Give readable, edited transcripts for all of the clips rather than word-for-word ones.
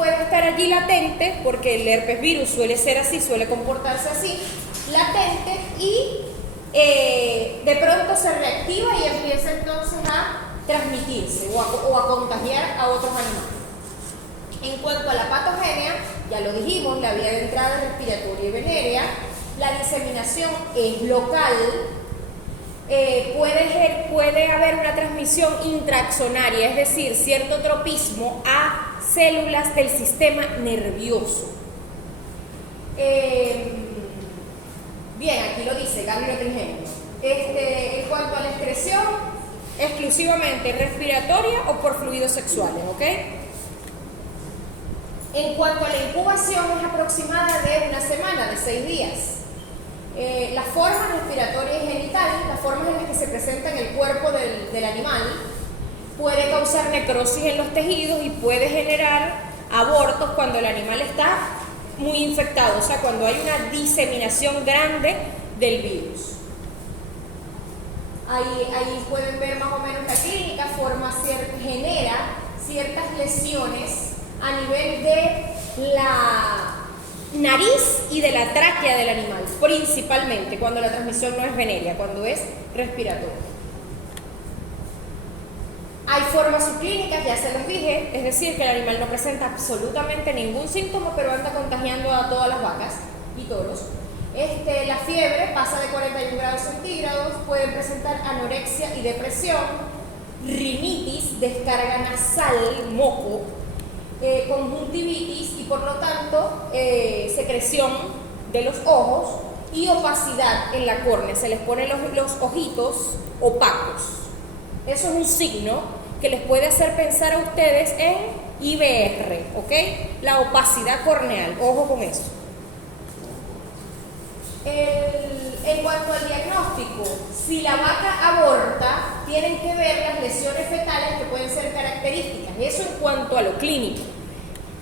puede estar allí latente, porque el herpes virus suele ser así, suele comportarse así, latente, y de pronto se reactiva y empieza entonces a transmitirse o a contagiar a otros animales. En cuanto a la patogenia, ya lo dijimos, la vía de entrada es respiratoria y venérea, la diseminación es local, puede haber una transmisión intraaxonaria, es decir, cierto tropismo a células del sistema nervioso. Bien, aquí lo dice, ganglio trigémino. En cuanto a la excreción, exclusivamente respiratoria o por fluidos sexuales, ¿ok? En cuanto a la incubación, es aproximada de una semana, de 6 días. Las formas respiratorias y genitales, las formas en las que se presenta en el cuerpo del animal, puede causar necrosis en los tejidos y puede generar abortos cuando el animal está muy infectado, o sea, cuando hay una diseminación grande del virus. Ahí pueden ver más o menos la clínica, genera ciertas lesiones a nivel de la nariz y de la tráquea del animal, principalmente cuando la transmisión no es venérea, cuando es respiratoria. Hay formas subclínicas, ya se los dije, es decir, que el animal no presenta absolutamente ningún síntoma, pero anda contagiando a todas las vacas y toros. La fiebre pasa de 41 grados centígrados, pueden presentar anorexia y depresión, rinitis, descarga nasal, moco, conjuntivitis y por lo tanto secreción de los ojos y opacidad en la córnea, se les ponen los ojitos opacos. Eso es un signo que les puede hacer pensar a ustedes en IBR, ¿ok? La opacidad corneal, ojo con eso. En cuanto al diagnóstico, si la vaca aborta, tienen que ver las lesiones fetales que pueden ser características. Eso en cuanto a lo clínico.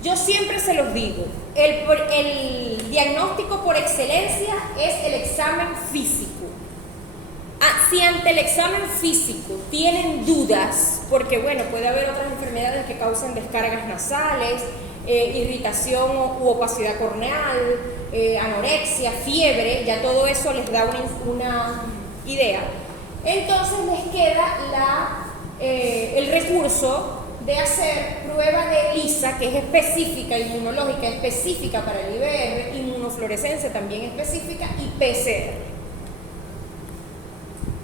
Yo siempre se los digo, el diagnóstico por excelencia es el examen físico. Si ante el examen físico tienen dudas, porque bueno, puede haber otras enfermedades que causan descargas nasales, irritación u opacidad corneal, anorexia, fiebre, ya todo eso les da una idea. Entonces les queda el recurso de hacer prueba de ELISA, que es específica, inmunológica específica para el IBR, inmunofluorescencia también específica, y PCR.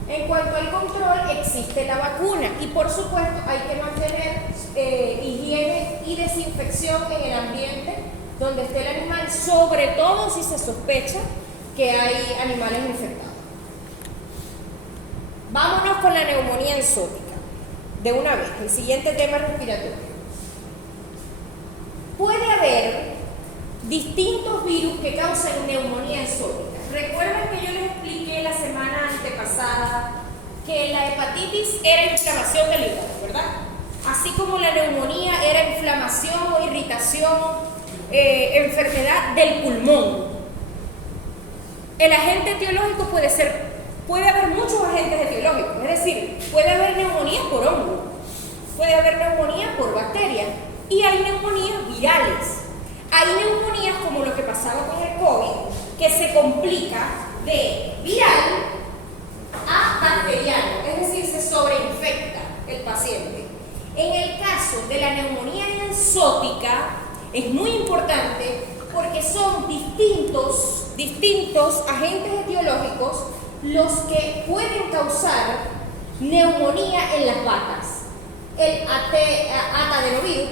En cuanto al control, existe la vacuna y por supuesto hay que mantener higiene y desinfección en el ambiente donde esté el animal, sobre todo si se sospecha que hay animales infectados. Vámonos con la neumonía enzótica, de una vez, el siguiente tema respiratorio. Puede haber distintos virus que causan neumonía enzótica. Recuerden que yo les expliqué la semana antepasada que la hepatitis era inflamación del hígado, ¿verdad? Así como la neumonía era inflamación o irritación, enfermedad del pulmón. El agente etiológico puede haber muchos agentes etiológicos, es decir, puede haber neumonía por hongo, puede haber neumonía por bacteria y hay neumonías virales. Hay neumonías como lo que pasaba con el COVID, que se complica de viral a bacteriano, es decir, se sobreinfecta el paciente. En el caso de la neumonía enzótica es muy importante porque son distintos agentes etiológicos los que pueden causar neumonía en las vacas. El atadenovirus,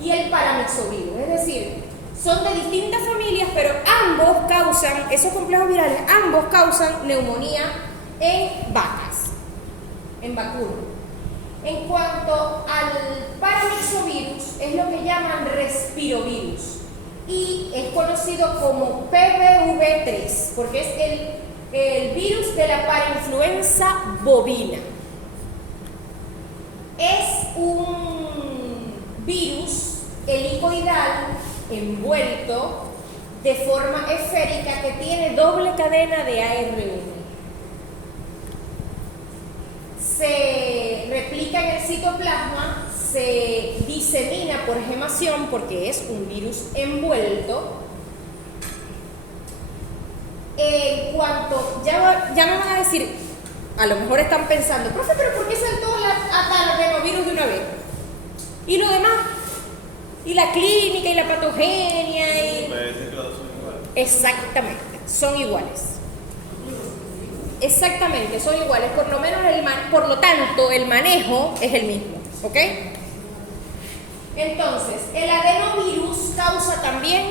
y el paramyxovirus, es decir, son de distintas familias, pero ambos causan, esos complejos virales, ambos causan neumonía en vacas, en vacuno. En cuanto al paramyxovirus, es lo que llaman respirovirus y es conocido como PBV3, porque es el virus de la parainfluenza bovina. Es un virus helicoidal envuelto de forma esférica que tiene doble cadena de ARN. Se replica en el citoplasma, se disemina por gemación porque es un virus envuelto. En cuanto, ya me van a decir, a lo mejor están pensando, profe, pero ¿por qué saltó hasta el adenovirus de una vez? ¿Y lo demás? ¿Y la clínica y la patogenia? Y... Exactamente, son iguales. Exactamente, son iguales. Por lo menos por lo tanto, el manejo es el mismo, ¿ok? Entonces, el adenovirus causa también,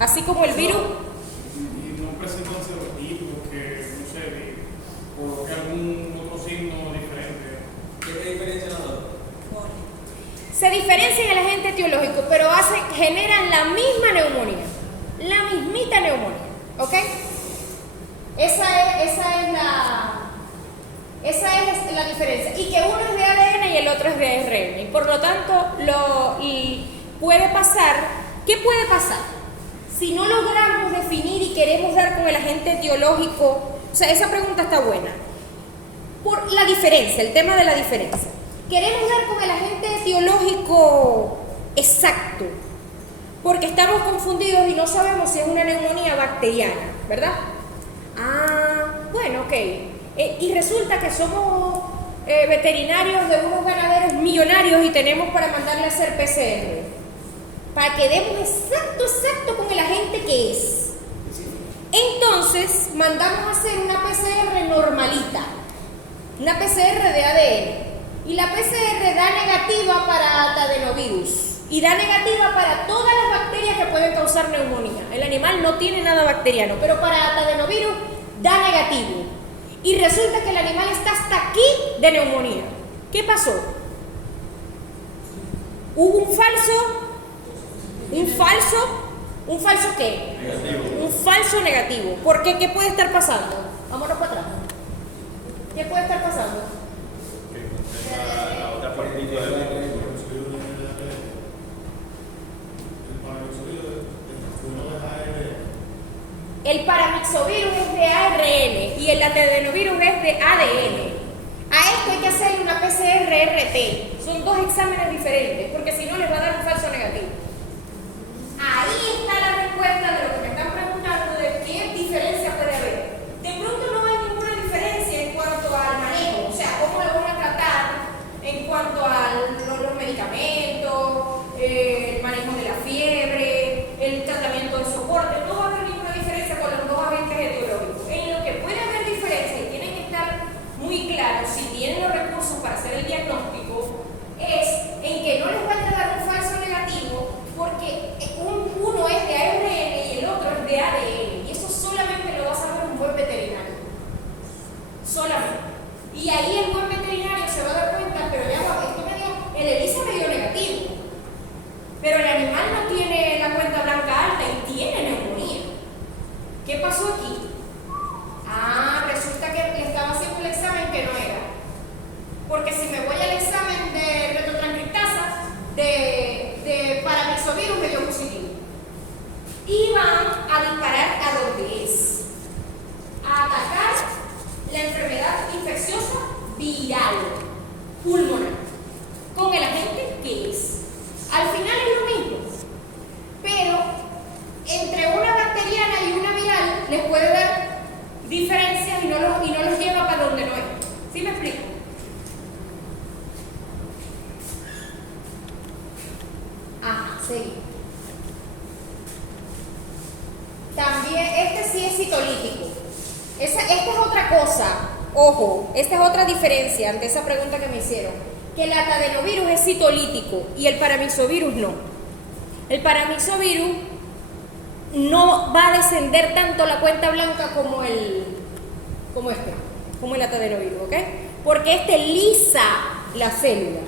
así como el virus. Y no presenta un serotipo que, no sé, provoque algún otro signo diferente. ¿Qué diferencia los dos? Se diferencian el agente etiológico, pero generan la misma neumonía, la mismita neumonía, ¿ok? Esa es la diferencia. Y que uno es de ADN y el otro es de ARN. Y por lo tanto, puede pasar. ¿Qué puede pasar? Si no logramos definir y queremos dar con el agente etiológico, o sea, esa pregunta está buena. Por la diferencia, el tema de la diferencia. Queremos dar con el agente etiológico exacto, porque estamos confundidos y no sabemos si es una neumonía bacteriana, ¿verdad? Bueno, ok. Y resulta que somos veterinarios de unos ganaderos millonarios y tenemos para mandarle a hacer PCR. Para que demos exacto con el agente que es. Entonces, mandamos a hacer una PCR normalita. Una PCR de ADN. Y la PCR da negativa para adenovirus. Y da negativa para todas las bacterias que pueden causar neumonía. El animal no tiene nada bacteriano, pero para adenovirus da negativo. Y resulta que el animal está hasta aquí de neumonía. ¿Qué pasó? ¿Hubo un falso qué? Negativo. Un falso negativo. ¿Por qué? ¿Qué puede estar pasando? Vámonos para atrás. ¿Qué puede estar pasando? La otra partita de el paramyxovirus es de ARN y el adenovirus es de ADN. A esto hay que hacerle una PCR-RT. Son dos exámenes diferentes, porque si no les va a dar un falso negativo. Ahí está la respuesta de lo que me están preguntando de qué diferencia puede haber. De pronto no hay ninguna diferencia en cuanto al manejo, o sea, cómo lo van a tratar en cuanto a los medicamentos, el manejo de la fiebre, el tratamiento de soporte. No va a haber ninguna diferencia con los dos agentes etiológicos. En lo que puede haber diferencia y tienen que estar muy claros si tienen los recursos para hacer el diagnóstico es en que no les vaya a dar un falso negativo porque uno es de ARN y el otro es de ADN, y eso solamente lo va a saber un buen veterinario, solamente. Y ahí el buen veterinario se va a dar cuenta, pero ya va, esto el ELISA me dio negativo, pero el animal no tiene la cuenta blanca alta y tiene neumonía. ¿Qué pasó aquí? Resulta que le estaba haciendo el examen que no era. Porque si me voy al examen de retrotranscriptasa de paramyxovirus me dio positivo. Y van a disparar a donde es. A atacar la enfermedad infecciosa viral pulmonar con el agente que es. Al final es lo mismo, pero entre una bacteriana y una viral les puede dar diferencias y no los lleva para donde no es. ¿Sí me explico? Sí. También, este sí es citolítico. Esta es otra cosa. Ojo, esta es otra diferencia ante esa pregunta que me hicieron. Que el adenovirus es citolítico y el paramyxovirus no. El paramyxovirus no va a descender tanto la cuenta blanca como el adenovirus, ¿ok? Porque este lisa la célula.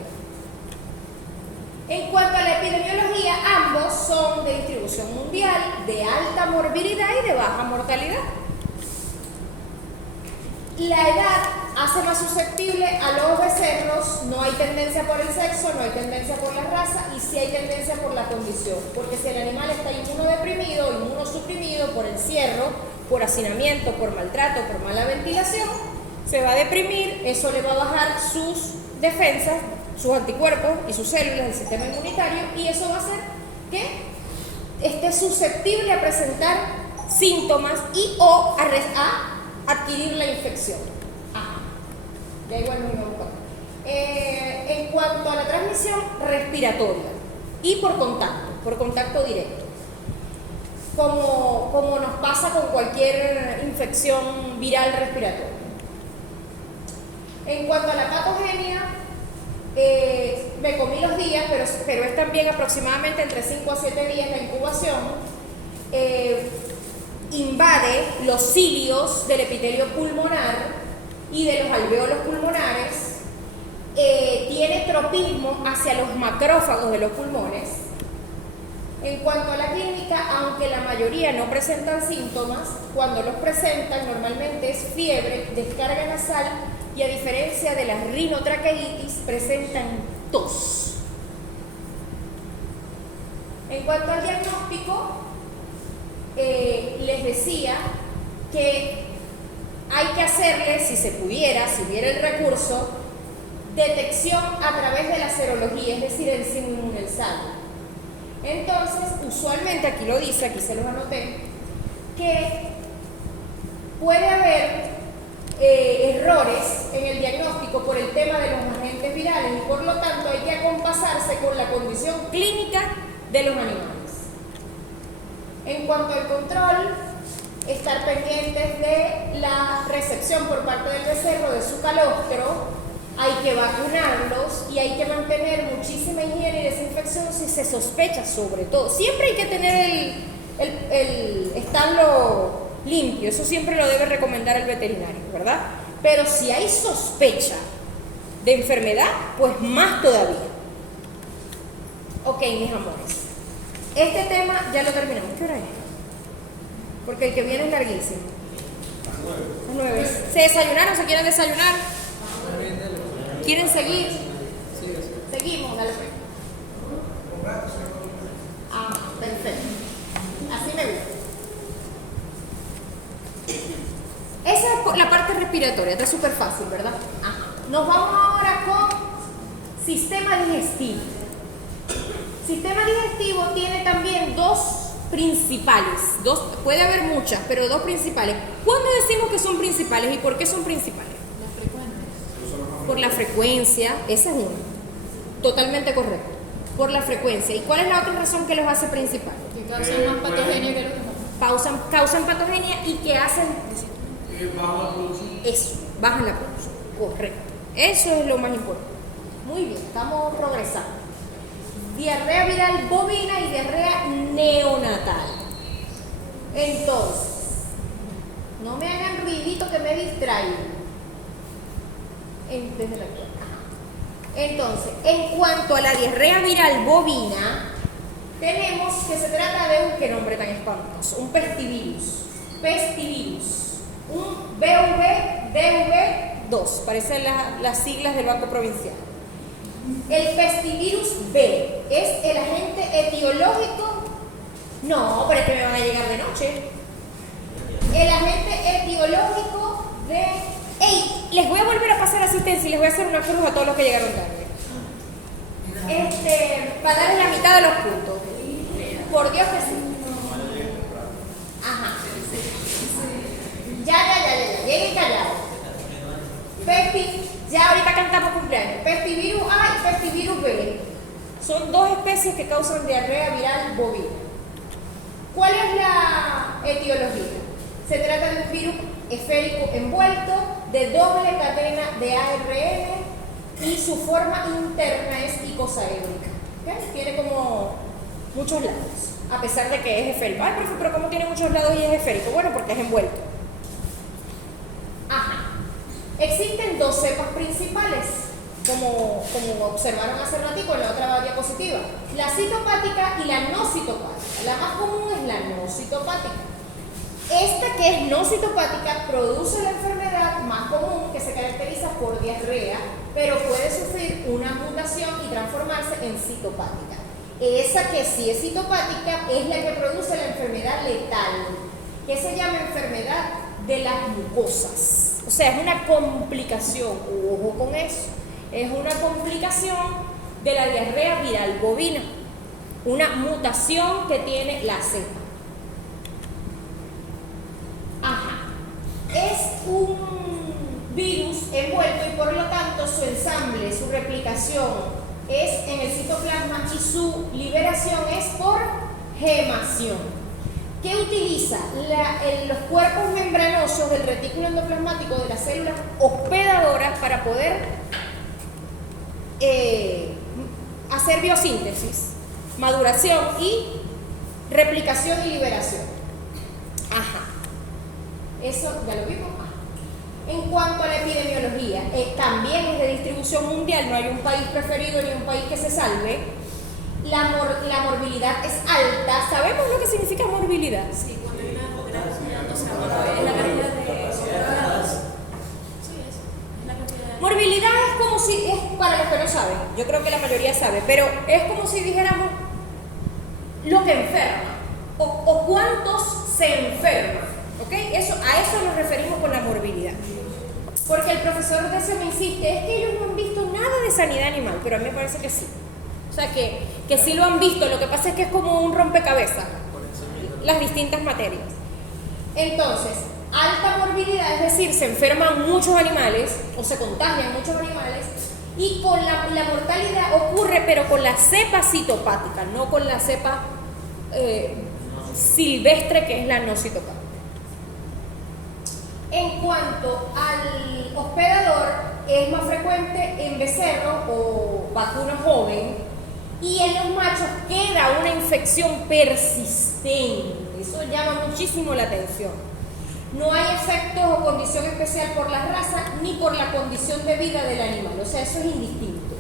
En cuanto a la epidemiología, ambos son de distribución mundial, de alta morbilidad y de baja mortalidad. La edad hace más susceptible a los becerros, no hay tendencia por el sexo, no hay tendencia por la raza y sí hay tendencia por la condición, porque si el animal está inmunodeprimido, inmunosuprimido por encierro, por hacinamiento, por maltrato, por mala ventilación, se va a deprimir, eso le va a bajar sus defensas sus anticuerpos y sus células del sistema inmunitario, y eso va a hacer que esté susceptible a presentar síntomas y o a adquirir la infección. Ajá. Ya igual nos vamos a en cuanto a la transmisión respiratoria y por contacto directo, como nos pasa con cualquier infección viral respiratoria. En cuanto a la patogenia, me comí los días, pero es también aproximadamente entre 5 a 7 días la incubación. Invade los cilios del epitelio pulmonar y de los alvéolos pulmonares. Tiene tropismo hacia los macrófagos de los pulmones. En cuanto a la clínica, aunque la mayoría no presentan síntomas, cuando los presentan normalmente es fiebre, descarga nasal y, a diferencia de la rinotraqueitis, presentan tos. En cuanto al diagnóstico, les decía que hay que hacerle, si se pudiera, si hubiera el recurso, detección a través de la serología, es decir, enzima inmunolizada. Entonces, usualmente, aquí lo dice, aquí se los anoté, que puede haber errores en el diagnóstico por el tema de los agentes virales y por lo tanto hay que acompasarse con la condición clínica de los animales. En cuanto al control, estar pendientes de la recepción por parte del becerro de su calostro. Hay que vacunarlos y hay que mantener muchísima higiene y desinfección si se sospecha, sobre todo. Siempre hay que tener el establo limpio, eso siempre lo debe recomendar el veterinario, ¿verdad? Pero si hay sospecha de enfermedad, pues más todavía. Ok, mis amores. Este tema ya lo terminamos. ¿Qué hora es? Porque el que viene es larguísimo. Las 9. ¿Se desayunaron? ¿Se quieren desayunar? ¿Quieren seguir? Seguimos, dale. Ah, perfecto. Así me gusta. Esa es la parte respiratoria, está súper fácil, ¿verdad? Ajá. Nos vamos ahora con sistema digestivo. Sistema digestivo tiene también dos principales, puede haber muchas, pero dos principales. ¿Cuándo decimos que son principales y por qué son principales? Por la frecuencia, esa es una. Totalmente correcto. Por la frecuencia. ¿Y cuál es la otra razón que los hace principales? Que causan más patogenia que los demás. Causan patogenia y que hacen... baja la producción. Eso, bajan la producción. Correcto. Eso es lo más importante. Muy bien, estamos progresando. Diarrea viral bovina y diarrea neonatal. Entonces, no me hagan ruidito que me distraigan. Desde la Entonces, en cuanto a la diarrea viral bovina, tenemos que se trata de un, qué nombre tan espantoso, un pestivirus, un BV2, parecen las siglas del Banco Provincial. El pestivirus B es el agente etiológico, no, pero es que me van a llegar de noche. El agente etiológico de... ¡Ey! Les voy a volver a pasar asistencia y les voy a hacer una cruz a todos los que llegaron tarde. Para darles la mitad de los puntos. Por Dios que sí. Ajá. Ya. Lleguen callados. Ya ahorita cantamos cumpleaños. Pestivirus A y pestivirus B. Son dos especies que causan diarrea viral bovina. ¿Cuál es la etiología? Se trata de un virus esférico envuelto de doble cadena de ARN y su forma interna es icosaédrica. ¿Okay? Tiene como muchos lados, a pesar de que es esférico. Ay, pero ¿cómo tiene muchos lados y es esférico? Bueno, porque es envuelto. Ajá. Existen dos cepas principales, como observaron hace ratico en la otra diapositiva. La citopática y la no citopática. La más común es la no citopática. Esta, que es no citopática, produce la enfermedad más común, que se caracteriza por diarrea, pero puede sufrir una mutación y transformarse en citopática. Esa que sí es citopática es la que produce la enfermedad letal, que se llama enfermedad de las mucosas. O sea, es una complicación, ojo con eso. Es una complicación de la diarrea viral bovina, una mutación que tiene la cepa. Ajá. Es un virus envuelto y por lo tanto su ensamble, su replicación es en el citoplasma y su liberación es por gemación. ¿Qué utiliza? Los cuerpos membranosos del retículo endoplasmático de las células hospedadoras para poder hacer biosíntesis, maduración y replicación y liberación. Ajá. Eso ya lo vimos. En cuanto a la epidemiología, también es de distribución mundial, no hay un país preferido ni un país que se salve. La morbilidad es alta. ¿Sabemos lo que significa morbilidad? Sí, cuando hay una gran, o sea, cuando es la cantidad de contagiados. Sí, eso, es la cantidad de... Morbilidad es como si, es para los que no saben, yo creo que la mayoría sabe, pero es como si dijéramos lo que enferma o cuántos se enferman. ¿Ok? A eso nos referimos con la morbilidad. Porque el profesor Decio me insiste, es que ellos no han visto nada de sanidad animal, pero a mí me parece que sí. O sea, que sí lo han visto, lo que pasa es que es como un rompecabezas, las distintas materias. Entonces, alta morbilidad, es decir, se enferman muchos animales o se contagian muchos animales y con la mortalidad ocurre, pero con la cepa citopática, no con la cepa silvestre que es la no citopática. En cuanto al hospedador, es más frecuente en becerro o vacuno joven y en los machos queda una infección persistente. Eso llama muchísimo la atención. No hay efectos o condición especial por la raza ni por la condición de vida del animal, o sea, eso es indistinto.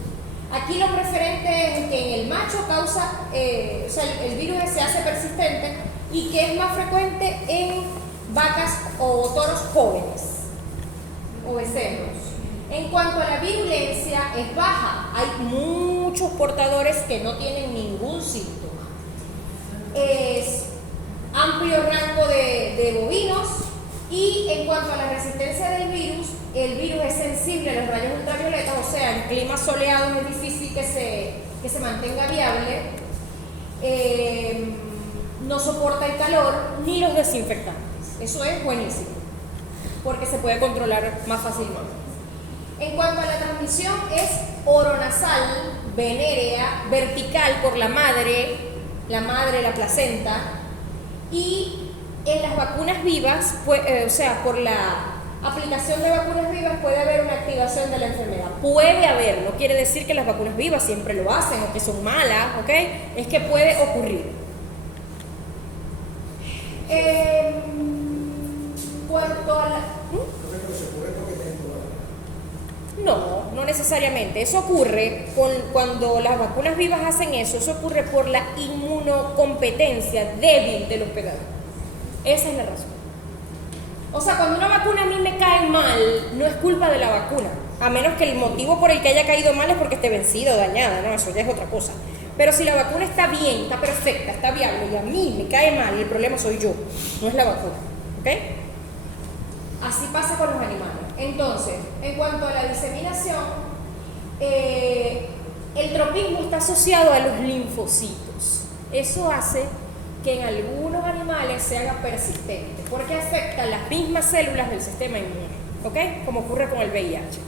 Aquí lo preferente es que en el macho causa, o sea, el virus se hace persistente y que es más frecuente en vacas o toros jóvenes o becerros. En cuanto a la virulencia, es baja. Hay muchos portadores que no tienen ningún síntoma. Es amplio rango de bovinos y en cuanto a la resistencia del virus, el virus es sensible a los rayos ultravioletas, o sea, en climas soleados es difícil que se mantenga viable. No soporta el calor ni los desinfectantes. Eso es buenísimo, porque se puede controlar más fácilmente. En cuanto a la transmisión, es oronasal, venérea, vertical por la madre, la placenta, y en las vacunas vivas, o sea, por la aplicación de vacunas vivas puede haber una activación de la enfermedad. Puede haber, no quiere decir que las vacunas vivas siempre lo hacen o que son malas, ¿ok? Es que puede ocurrir. Cuanto a la... No necesariamente. Eso ocurre cuando las vacunas vivas hacen eso. Eso ocurre por la inmunocompetencia débil del hospedador. Esa es la razón. O sea, cuando una vacuna a mí me cae mal, no es culpa de la vacuna. A menos que el motivo por el que haya caído mal es porque esté vencida o dañada, ¿no? Eso ya es otra cosa. Pero si la vacuna está bien, está perfecta, está viable y a mí me cae mal, el problema soy yo, no es la vacuna. ¿Ok? Así pasa con los animales. Entonces, en cuanto a la diseminación, el tropismo está asociado a los linfocitos. Eso hace que en algunos animales se haga persistente, porque afecta las mismas células del sistema inmune, ¿ok? Como ocurre con el VIH.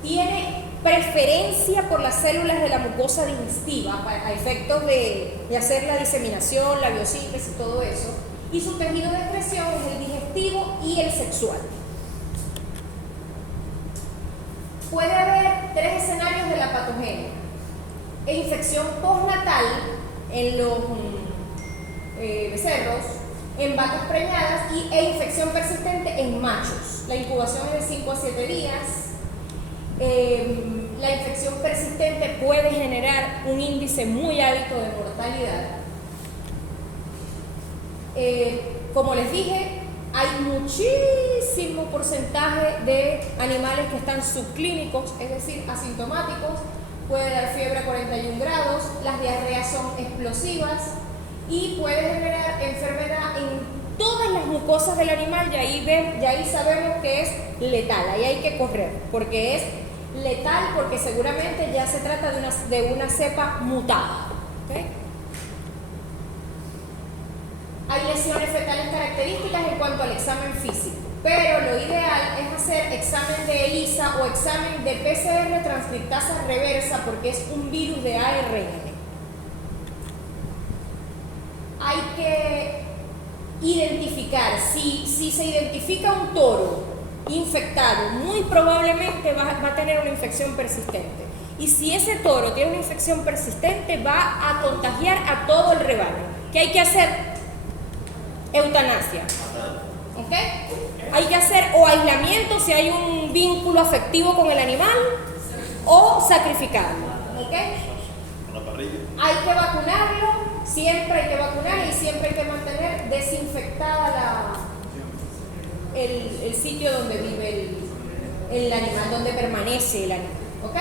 Tiene preferencia por las células de la mucosa digestiva a efectos de hacer la diseminación, la biosíntesis y todo eso. Y su tejido de expresión es el digestivo y el sexual. Puede haber 3 escenarios de la patogenia. Infección postnatal en los becerros, en vacas preñadas e infección persistente en machos. La incubación es de 5 a 7 días. La infección persistente puede generar un índice muy alto de mortalidad. Como les dije, hay muchísimo porcentaje de animales que están subclínicos, es decir, asintomáticos. Puede dar fiebre a 41 grados, las diarreas son explosivas y puede generar enfermedad en todas las mucosas del animal, y ahí sabemos que es letal, ahí hay que correr, porque es letal, porque seguramente ya se trata de una cepa mutada. ¿Okay? Hay lesiones fetales características en cuanto al examen físico, pero lo ideal es hacer examen de ELISA o examen de PCR transcriptasa reversa, porque es un virus de ARN. Hay que identificar, si se identifica un toro infectado, muy probablemente va a tener una infección persistente. Y si ese toro tiene una infección persistente, va a contagiar a todo el rebaño. ¿Qué hay que hacer? Eutanasia. ¿Ok? Hay que hacer o aislamiento si hay un vínculo afectivo con el animal, o sacrificarlo. ¿Ok? Hay que vacunarlo. Siempre hay que vacunar y siempre hay que mantener desinfectada el sitio donde vive el animal, donde permanece el animal. ¿Ok?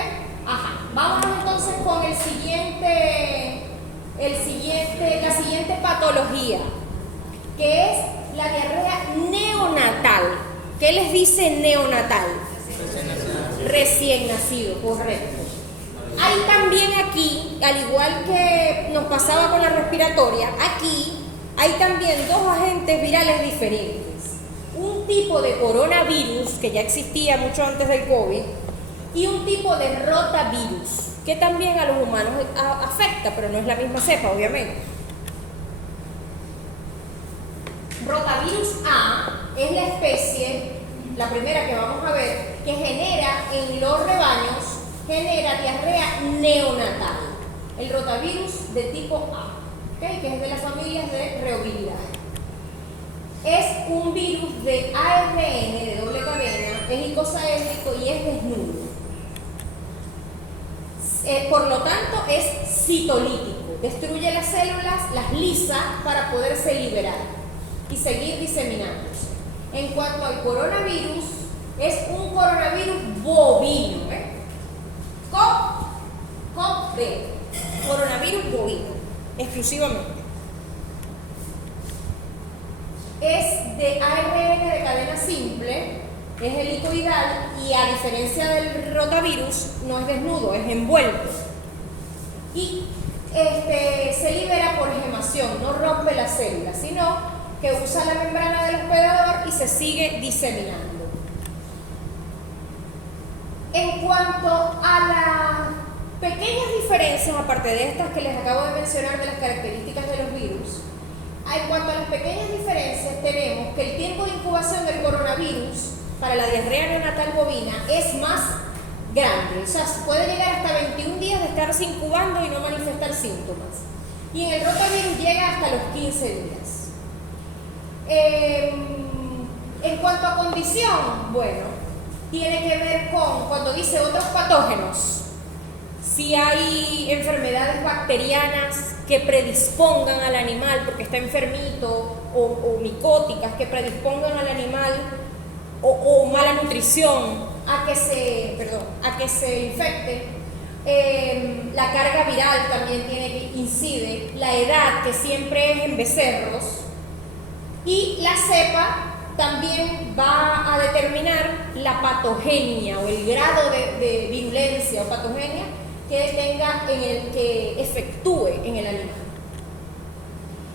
Ajá. Vámonos entonces con la siguiente patología, que es la diarrea neonatal. ¿Qué les dice neonatal? Recién nacido, correcto. Hay también aquí, al igual que nos pasaba con la respiratoria, aquí hay también dos agentes virales diferentes. Un tipo de coronavirus, que ya existía mucho antes del COVID, y un tipo de rotavirus, que también a los humanos afecta, pero no es la misma cepa, obviamente. Rotavirus A es la especie, la primera que vamos a ver, que genera en los rebaños, genera diarrea neonatal, el rotavirus de tipo A, ¿okay? Que es de las familias de Reoviridae. Es un virus de ARN de doble cadena, es icosaédrico y es desnudo. Por lo tanto, es citolítico, destruye las células, las lisa para poderse liberar y seguir diseminándose. En cuanto al coronavirus, es un coronavirus bovino, COV, coronavirus bovino, exclusivamente. Es de ARN de cadena simple, es helicoidal y a diferencia del rotavirus no es desnudo, es envuelto. Y se libera por gemación, no rompe las células, sino que usa la membrana del hospedador y se sigue diseminando. En cuanto a las pequeñas diferencias, aparte de estas que les acabo de mencionar de las características de los virus, en cuanto a las pequeñas diferencias tenemos que el tiempo de incubación del coronavirus para la diarrea neonatal bovina es más grande, o sea, puede llegar hasta 21 días de estarse incubando y no manifestar síntomas. Y en el rotavirus llega hasta los 15 días. En cuanto a condición, bueno, tiene que ver con, cuando dice otros patógenos, si hay enfermedades bacterianas que predispongan al animal porque está enfermito, o micóticas que predispongan al animal, o mala nutrición a que se infecte. La carga viral también incide, la edad, que siempre es en becerros, y la cepa también va a determinar la patogenia o el grado de virulencia o patogenia que efectúe en el animal.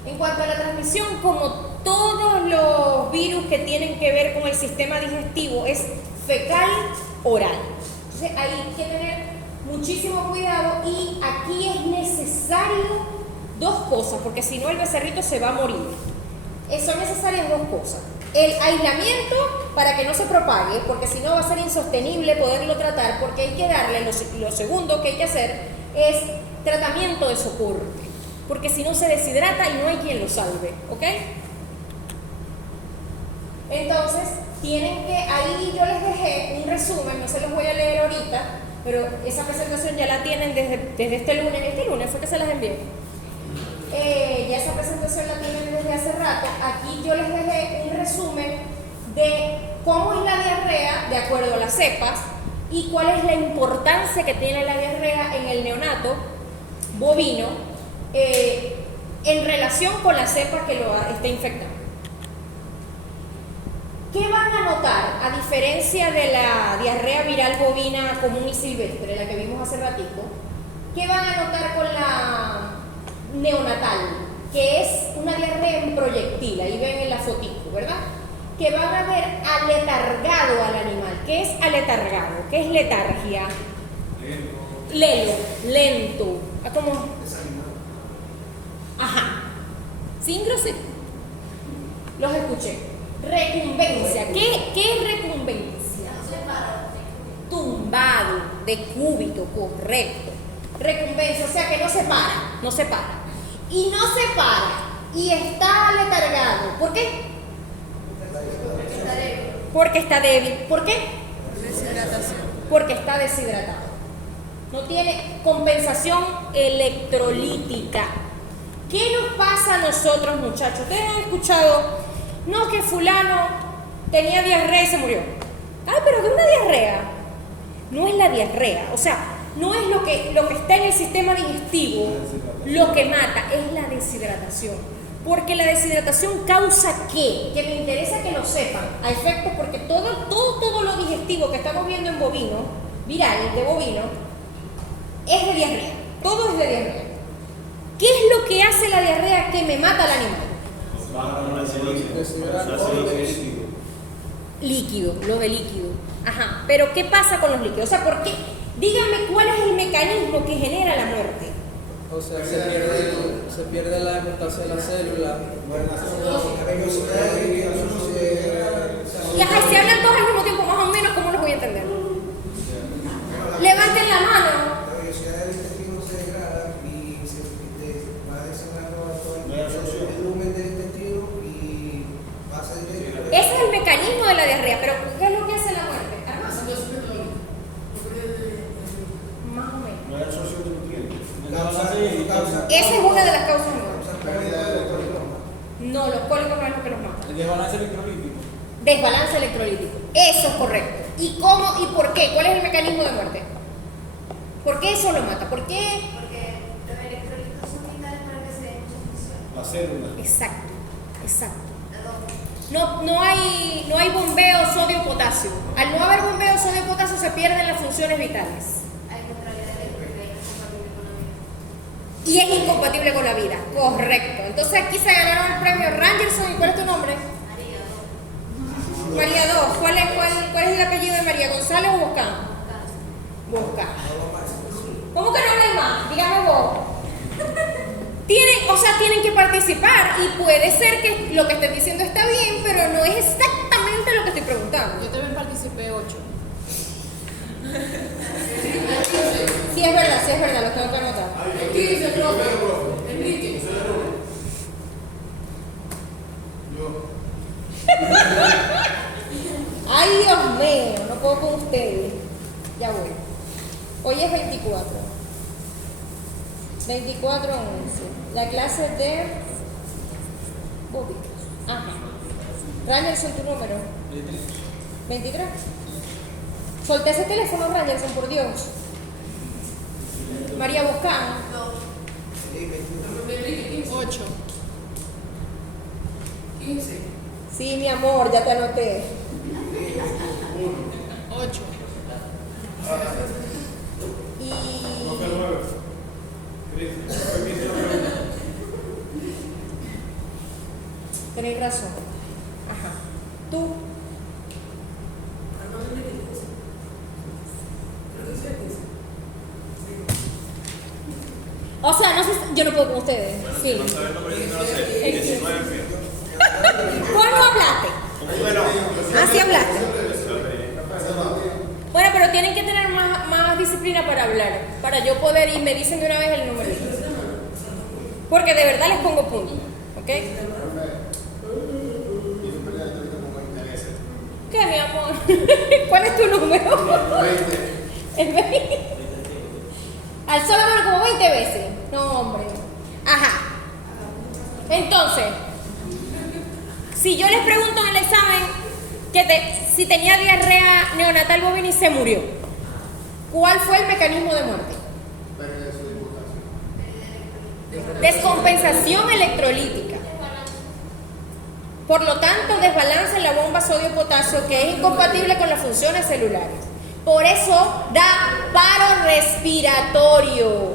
En cuanto a la transmisión, como todos los virus que tienen que ver con el sistema digestivo, es fecal oral. Entonces hay que tener muchísimo cuidado, y aquí es necesario dos cosas, porque si no el becerrito se va a morir. Son necesarias dos cosas: el aislamiento para que no se propague, porque si no va a ser insostenible poderlo tratar, porque hay que darle, lo segundo que hay que hacer es tratamiento de soporte, porque si no se deshidrata y no hay quien lo salve, ¿ok? Entonces, ahí yo les dejé un resumen, no se los voy a leer ahorita, pero esa presentación ya la tienen desde este lunes fue que se las envié. Ya esa presentación la tienen desde hace rato. Aquí yo les dejé un resumen de cómo es la diarrea de acuerdo a las cepas y cuál es la importancia que tiene la diarrea en el neonato bovino en relación con la cepa que lo está infectando. ¿Qué van a notar a diferencia de la diarrea viral bovina común y silvestre, la que vimos hace ratito? ¿Qué van a notar con la neonatal? Que es una diarrea en proyectil, ahí ven en la fotico, ¿verdad? Que van a ver aletargado al animal. ¿Qué es aletargado? ¿Qué es letargia? Lento. ¿Cómo? Ajá. Sin grosero. Los escuché. Recumbencia. ¿Qué es recumbencia? Tumbado, decúbito, correcto. Recumbencia, o sea que no se para. Y no se para. Y está aletargado. ¿Por qué? Porque está débil. ¿Por qué? Deshidratación. Porque está deshidratado. No tiene compensación electrolítica. ¿Qué nos pasa a nosotros, muchachos? Ustedes han escuchado, no, que fulano tenía diarrea y se murió. Ay, pero que una diarrea. No es la diarrea, o sea, no es lo que está en el sistema digestivo lo que mata, es la deshidratación. Porque la deshidratación causa ¿qué? Que me interesa que lo sepan, a efectos, porque todo lo digestivo que estamos viendo en bovino, viral, de bovino, es de diarrea. Todo es de diarrea. ¿Qué es lo que hace la diarrea que me mata al animal? Líquido, lo de líquido. Ajá, pero ¿qué pasa con los líquidos? O sea, ¿por qué? Díganme cuál es el mecanismo que genera la muerte. O sea, se pierde la hemostasia de la célula. Y ajá, si hablan todos al mismo tiempo, más o menos, ¿cómo los voy a entender? Levanten la mano. Ese es el mecanismo de la diarrea, pero ¿qué es lo que hace la muerte? Más o menos. Esa es una de las causas de muerte. No, los cólicos no es lo que los mata. El desbalance electrolítico. Desbalance electrolítico. Eso es correcto. ¿Y cómo y por qué? ¿Cuál es el mecanismo de muerte? ¿Por qué eso lo mata? ¿Por qué? Porque los electrolitos son vitales para que se den muchas funciones. La célula. Exacto. No hay bombeo sodio-potasio. Al no haber bombeo sodio-potasio se pierden las funciones vitales. Hay neutralidad eléctrica Y y es incompatible con la vida. es incompatible con la vida. Correcto. Entonces aquí se ganaron el premio Rangerson. ¿Y cuál es tu nombre? María 2. ¿Cuál es el apellido de María? ¿González o Boscán? Boscán. ¿Cómo que no hay más? Dígame vos. Tienen que participar y puede ser que lo que estén diciendo está bien, pero no es exactamente lo que estoy preguntando. Yo también participé 8. Sí es verdad, lo tengo que anotar. Ay, Dios mío, no puedo con ustedes. Ya voy. Hoy es 24. 24-11. La clase de bóvidos. Ajá. Rangerson, tu número. 23. Solté ese teléfono, Rangerson, por Dios. María Boscán. 8. 15. Sí, mi amor, ya te anoté. 8. Y tenéis razón. Ajá. Tú. O sea, no sé, yo no puedo con ustedes. Sí. ¿Cuándo hablaste? Ah, sí hablaste. Bueno, pero tienen que tener más disciplina para hablar, para yo poder, y me dicen de una vez el número. Porque de verdad les pongo punto, ¿ok? ¿Qué, mi amor? ¿Cuál es tu número? 20. ¿El 20? Alzó la mano como 20 veces. No, hombre. Ajá. Entonces, si yo les pregunto en el examen si tenía diarrea neonatal bovina y se murió, ¿cuál fue el mecanismo de muerte? Descompensación electrolítica. Por lo tanto, desbalance en la bomba sodio-potasio que es incompatible con las funciones celulares. Por eso da paro respiratorio.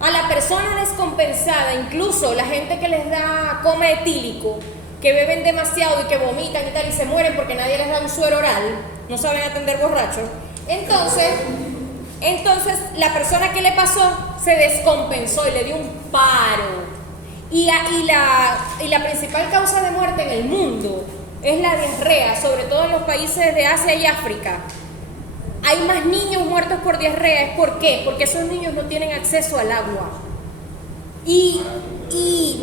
A la persona descompensada, incluso la gente que les da coma etílico, que beben demasiado y que vomitan y tal y se mueren porque nadie les da un suero oral, no saben atender borrachos. Entonces la persona que le pasó se descompensó y le dio un paro. Y la principal causa de muerte en el mundo es la diarrea, sobre todo en los países de Asia y África. Hay más niños muertos por diarrea. ¿Por qué? Porque esos niños no tienen acceso al agua. Y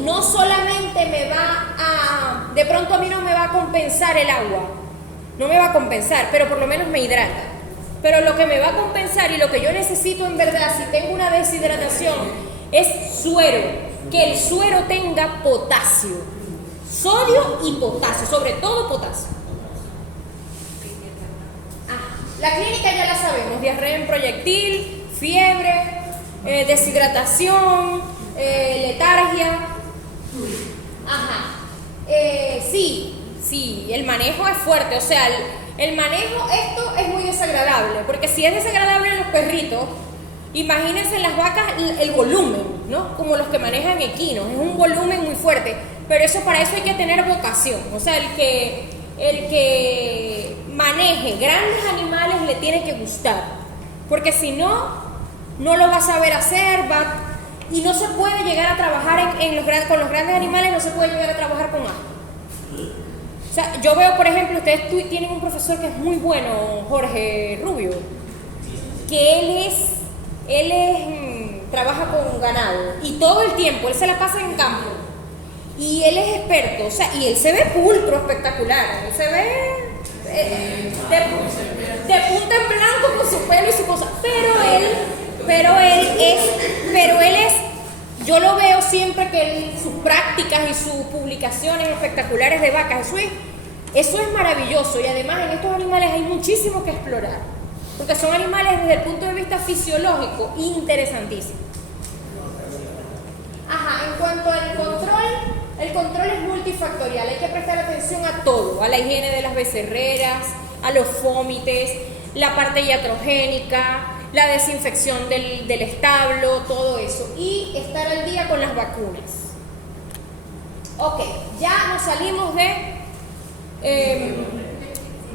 no solamente de pronto a mí no me va a compensar el agua, no me va a compensar, pero por lo menos me hidrata. Pero lo que me va a compensar y lo que yo necesito en verdad, si tengo una deshidratación, es suero, que el suero tenga potasio, sodio y potasio, sobre todo potasio. La clínica ya la sabemos: diarrea en proyectil, fiebre, deshidratación, letargia. Sí, el manejo es fuerte, o sea, el manejo, esto es muy desagradable, porque si es desagradable en los perritos, imagínense en las vacas el volumen, ¿no? Como los que manejan equinos, es un volumen muy fuerte, pero para eso hay que tener vocación, o sea, el que maneje grandes animales le tiene que gustar, porque si no, no lo va a saber hacer, y no se puede llegar a trabajar con los grandes animales, no se puede llegar a trabajar con asma. O sea, yo veo, por ejemplo, ustedes tienen un profesor que es muy bueno, Jorge Rubio, que él trabaja con ganado y todo el tiempo, él se la pasa en campo y él es experto, o sea, y él se ve pulcro, espectacular, él se ve de punta en blanco con su pelo y su cosa, pero él es, yo lo veo siempre que sus prácticas y sus publicaciones espectaculares de vacas, eso es maravilloso, y además en estos animales hay muchísimo que explorar, porque son animales desde el punto de vista fisiológico interesantísimos. En cuanto al control, el control es multifactorial, hay que prestar atención a todo, a la higiene de las becerreras, a los fómites, la parte iatrogénica, la desinfección del establo, todo eso, y estar al día con las vacunas. Ok, ya nos salimos de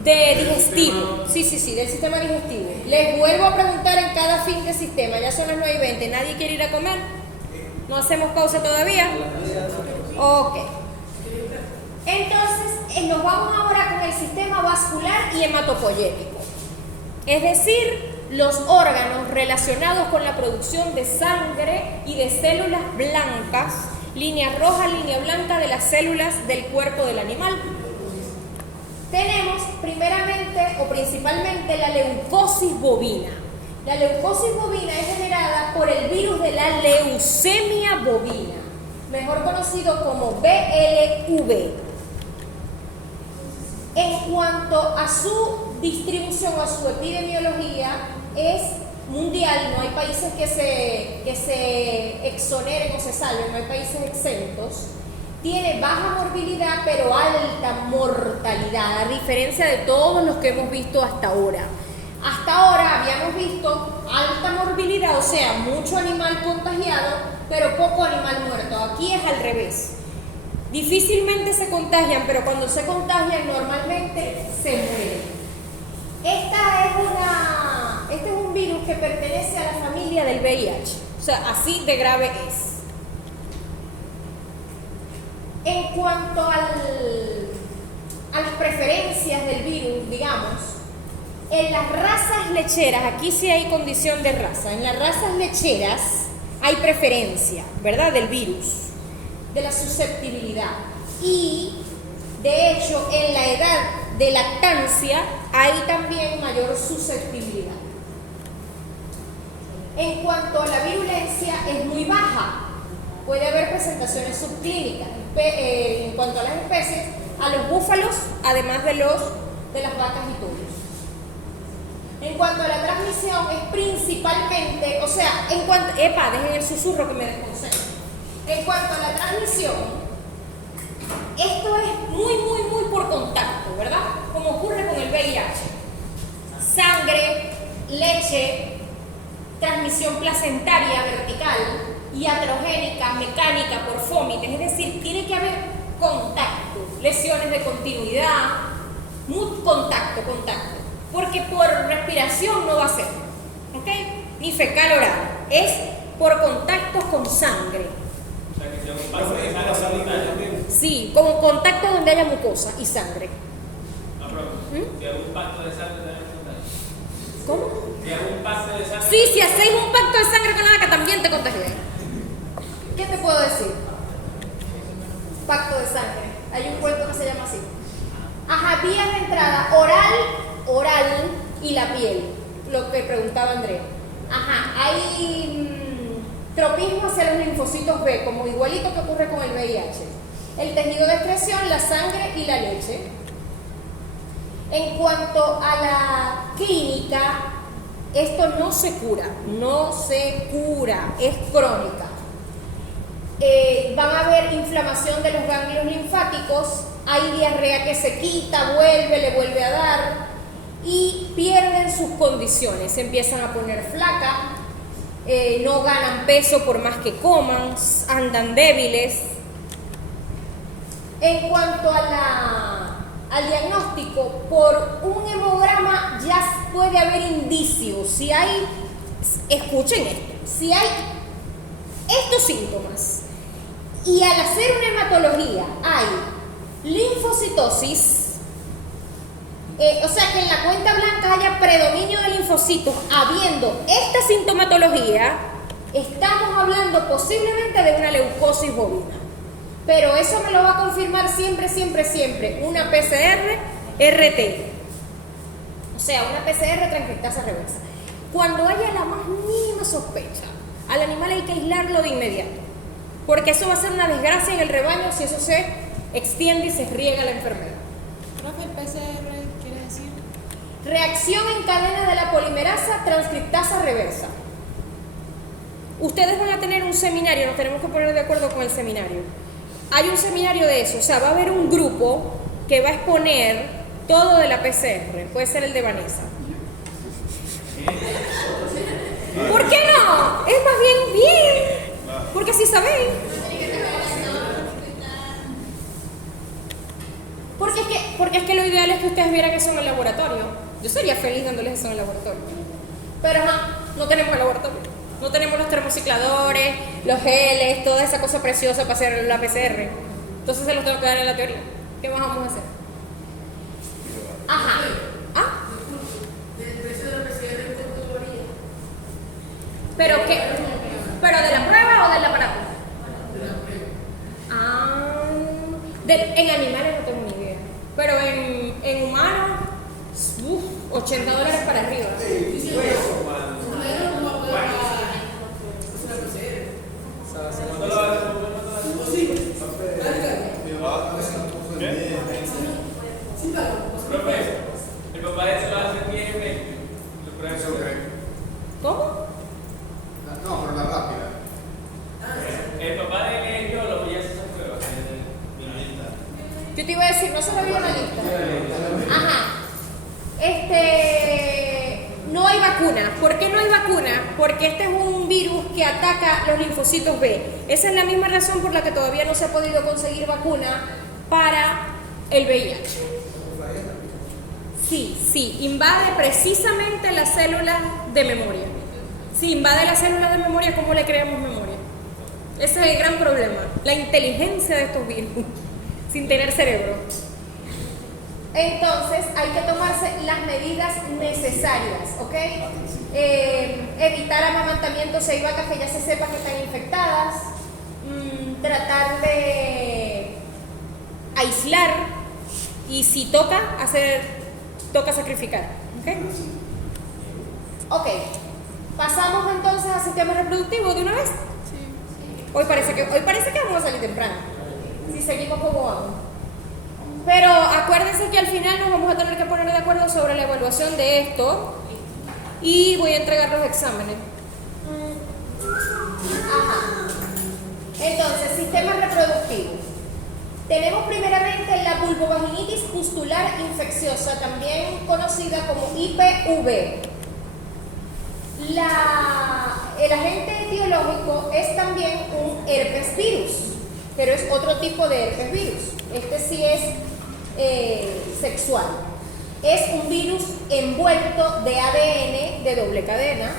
digestivo, sí, del sistema digestivo. Les vuelvo a preguntar en cada fin de sistema, ya son las 9:20, ¿nadie quiere ir a comer? ¿No hacemos pausa todavía? Ok. Entonces, nos vamos ahora con el sistema vascular y hematopoyético, es decir, los órganos relacionados con la producción de sangre y de células blancas, línea roja, línea blanca de las células del cuerpo del animal. Tenemos primeramente o principalmente la leucosis bovina. La leucosis bovina es generada por el virus de la leucemia bovina, mejor conocido como BLV. En cuanto a su distribución o a su epidemiología, es mundial, no hay países que se exoneren o se salven, no hay países exentos. Tiene baja morbilidad pero alta mortalidad, a diferencia de todos los que hemos visto hasta ahora. Hasta ahora habíamos visto alta morbilidad, o sea, mucho animal contagiado, pero poco animal muerto. Aquí es al revés. Difícilmente se contagian, pero cuando se contagian normalmente se mueren. Este es un virus que pertenece a la familia del VIH, o sea, así de grave es. En cuanto a las preferencias del virus, digamos, en las razas lecheras, aquí sí hay condición de raza, en las razas lecheras hay preferencia, ¿verdad?, del virus, de la susceptibilidad. Y, de hecho, en la edad de lactancia hay también mayor susceptibilidad. En cuanto a la virulencia, es muy baja. Puede haber presentaciones subclínicas. En cuanto a las especies, a los búfalos, además de las vacas y toros. En cuanto a la transmisión, es principalmente, o sea, dejen el susurro que me desconcentro. En cuanto a la transmisión, Esto es muy por contacto, ¿verdad? Como ocurre con el VIH. Sangre, leche, transmisión placentaria vertical, iatrogénica, mecánica, por fómites, es decir, tiene que haber contacto, lesiones de continuidad, contacto, porque por respiración no va a ser, ¿ok? Ni fecal oral, es por contactos con sangre. O sea, que sea un paso de sangre. Sí, como contacto donde haya mucosa y sangre. No, pero si hago un pacto de sangre también contagia. ¿Cómo? Si hago un pacto de sangre. Sí, si hacéis un pacto de sangre con la vaca también te contagiáis. ¿Qué te puedo decir? Pacto de sangre. Hay un cuento que se llama así. Ajá, vías de entrada, oral y la piel. Lo que preguntaba Andrés. Ajá, hay tropismo hacia los linfocitos B, como igualito que ocurre con el VIH. El tejido de excreción, la sangre y la leche. En cuanto a la clínica, esto no se cura, es crónica. Van a haber inflamación de los ganglios linfáticos, hay diarrea que se quita, le vuelve a dar y pierden sus condiciones, se empiezan a poner flacas, no ganan peso por más que coman, andan débiles. En cuanto al diagnóstico, por un hemograma ya puede haber indicios. Si hay, escuchen esto, si hay estos síntomas y al hacer una hematología hay linfocitosis, o sea que en la cuenta blanca haya predominio de linfocitos, habiendo esta sintomatología, estamos hablando posiblemente de una leucosis bovina. Pero eso me lo va a confirmar siempre una PCR-RT. O sea, una PCR transcriptasa reversa. Cuando haya la más mínima sospecha, al animal hay que aislarlo de inmediato. Porque eso va a ser una desgracia en el rebaño si eso se extiende y se riega la enfermedad. Profe, el PCR quiere decir Reacción en cadena de la polimerasa transcriptasa reversa. Ustedes van a tener un seminario, nos tenemos que poner de acuerdo con el seminario. Hay un seminario de eso, o sea, va a haber un grupo que va a exponer todo de la PCR, puede ser el de Vanessa. ¿Por qué no? Es más bien, porque así sabéis. Porque es que lo ideal es que ustedes vieran eso en el laboratorio. Yo sería feliz dándoles eso en el laboratorio. Pero no tenemos el laboratorio. No tenemos los termocicladores, los geles, toda esa cosa preciosa para hacer la PCR. Entonces se los tengo que dar en la teoría. ¿Qué más vamos a hacer? Ajá. ¿Ah? Del precio de la PCR en cuánto varía. ¿Pero qué? ¿Pero de la prueba o del aparato? De la prueba. En animales no tengo ni idea. Pero en humanos, $80 para arriba. Profe, el papá de eso lo hace bien, ¿Cómo? No, pero la rápida. el papá de él yo lo voy a hacer esas pruebas. Yo te iba a decir, no se lo vio en la lista. Ajá. No hay vacuna. ¿Por qué no hay vacuna? Porque este es un virus que ataca los linfocitos B. Esa es la misma razón por la que todavía no se ha podido conseguir vacuna para el VIH. Sí, invade precisamente las células de memoria. Si invade las células de memoria, ¿cómo le creamos memoria? Ese es el gran problema, la inteligencia de estos virus, sin tener cerebro. Entonces, hay que tomarse las medidas necesarias, ¿ok? Evitar amamantamientos y vacas que ya se sepa que están infectadas, tratar de aislar y si toca sacrificar, ¿ok? Ok, pasamos entonces al sistema reproductivo de una vez. sí. Hoy parece que vamos a salir temprano, si seguimos como vamos. Pero acuérdense que al final nos vamos a tener que poner de acuerdo sobre la evaluación de esto y voy a entregar los exámenes. Ajá. Entonces, sistema reproductivo. Tenemos primeramente la vulvovaginitis pustular infecciosa, también conocida como IPV. El agente etiológico es también un herpes virus, pero es otro tipo de herpes virus. Este sí es sexual. Es un virus envuelto de ADN de doble cadena.